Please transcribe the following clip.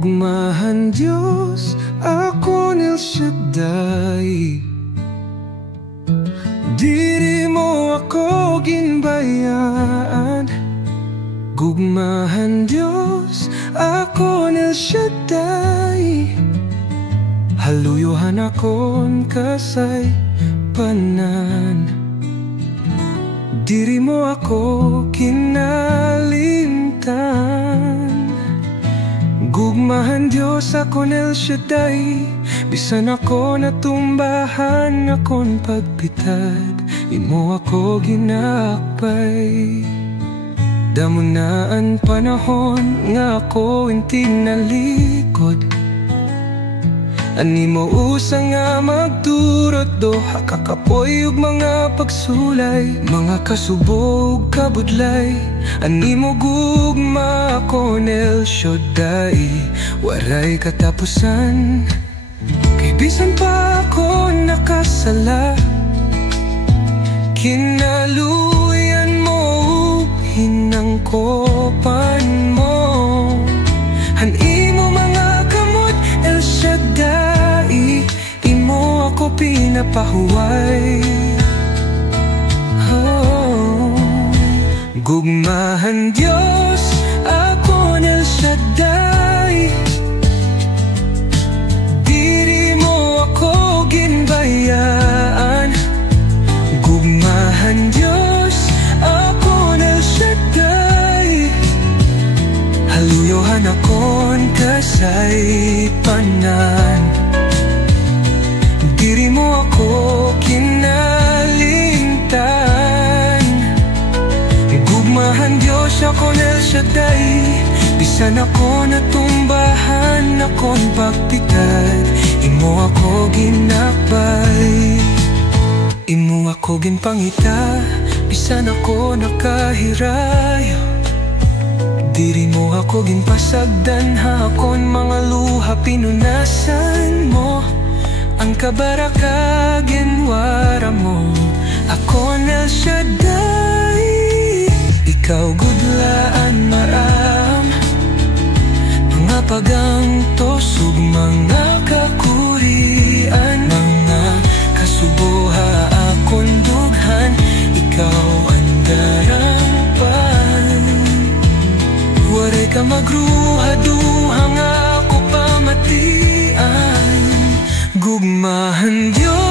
Gugmahan Diyos, ako El Shaddai. Diri mo ako ginbayaan. Gugmahan Diyos, ako El Shaddai. Haluyuhan akon kasay panan. Diri mo ako kinalimtan. Gugmahan Diyos, akon El Shaddai. Bisan ako natumbahan, akon pagpitad, imo ako ginakpay. Damo na ang panahon nga ako inti nalikod. Ani mo usa nga magturot, doha kakapoy ug mga pagsulay, mga kasubog kabudlay. Ani mo gugma akon El Shaddai, waray katapusan. Kay bisan pa ako nakasala, kinaluyan mo hinangkopan mo. Hanimo mga kamot El Shaddai, imo ako pinapahuway. Oh. Gugmahan Diyos, ako El Shaddai. Diri mo ako ginbayaan. Gugmahan Diyos, ako El Shaddai. Haluyohan akon kasay panan. Diri mo ako kinalimtan. Gugmahan Diyos, akon El Shaddai. Bisan ako natumbahan, akon pagpitad, imo ako ginakbay. Imo ako ginpangita, bisan ako nakahirayo. Diri mo ako ginpasagdan, hakon mga luha pinunasan mo. Ang kabaraka ginwara mo, akon El Shaddai. Ikaw gudlaan maram, mga pagangtos ug mga kakurian, mga kasubuha akon dughan, ikaw ang darampan. Waray ka magruha, duha nga ako pamatian. Gugmahan Diyos,